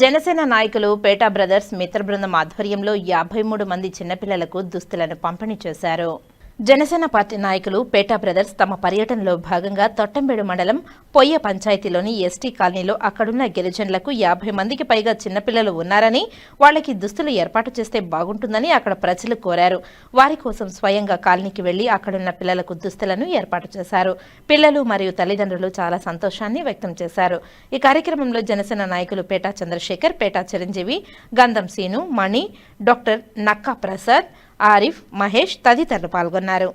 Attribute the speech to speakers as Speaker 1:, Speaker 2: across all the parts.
Speaker 1: జనసేన నాయకులు పేటా బ్రదర్స్ మిత్ర బృందం ఆధ్వర్యంలో యాభై మూడు మంది చిన్నపిల్లలకు దుస్తులను పంపిణీ చేశారు. జనసేన పార్టీ నాయకులు పేటా బ్రదర్స్ తమ పర్యటనలో భాగంగా తొట్టంబేడు మండలం పొయ్య పంచాయతీలోని ఎస్టీ కాలనీలో అక్కడున్న గిరిజనులకు యాభై మందికి పైగా చిన్నపిల్లలు ఉన్నారని వాళ్ళకి దుస్తులు ఏర్పాటు చేస్తే బాగుంటుందని అక్కడ ప్రజలు కోరారు. వారి కోసం స్వయంగా కాలనీకి వెళ్ళి అక్కడున్న పిల్లలకు దుస్తులను ఏర్పాటు చేశారు. పిల్లలు మరియు తల్లిదండ్రులు చాలా సంతోషాన్ని వ్యక్తం చేశారు. ఈ కార్యక్రమంలో జనసేన నాయకులు పేటా చంద్రశేఖర్ పేటా చిరంజీవి గంధం సీను మణి డాక్టర్ నక్కా ప్రసాద్ ఆరిఫ్ మహేష్ తదితరులు పాల్గొన్నారు.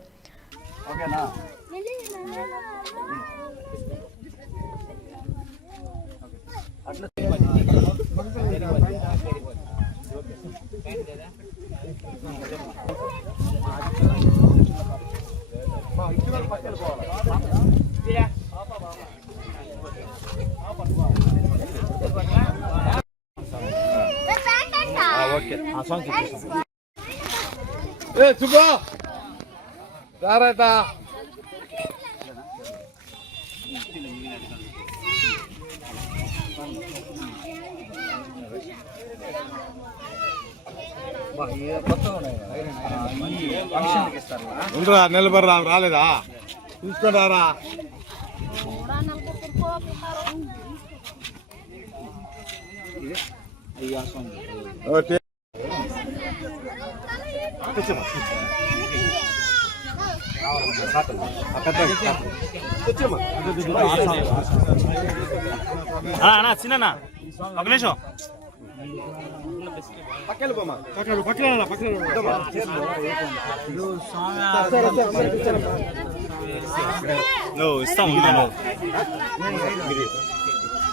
Speaker 2: ఓకేనా? ఓకే. ఆ సాంగ్
Speaker 3: ఏ సుబ్బా! రారైతా ఉండరా నిలబడరా రాలేదా? చూసుకొని రారా ఓకే
Speaker 4: అన్నా చిన్న ఒక నిమిషం. నువ్వు ఇస్తాం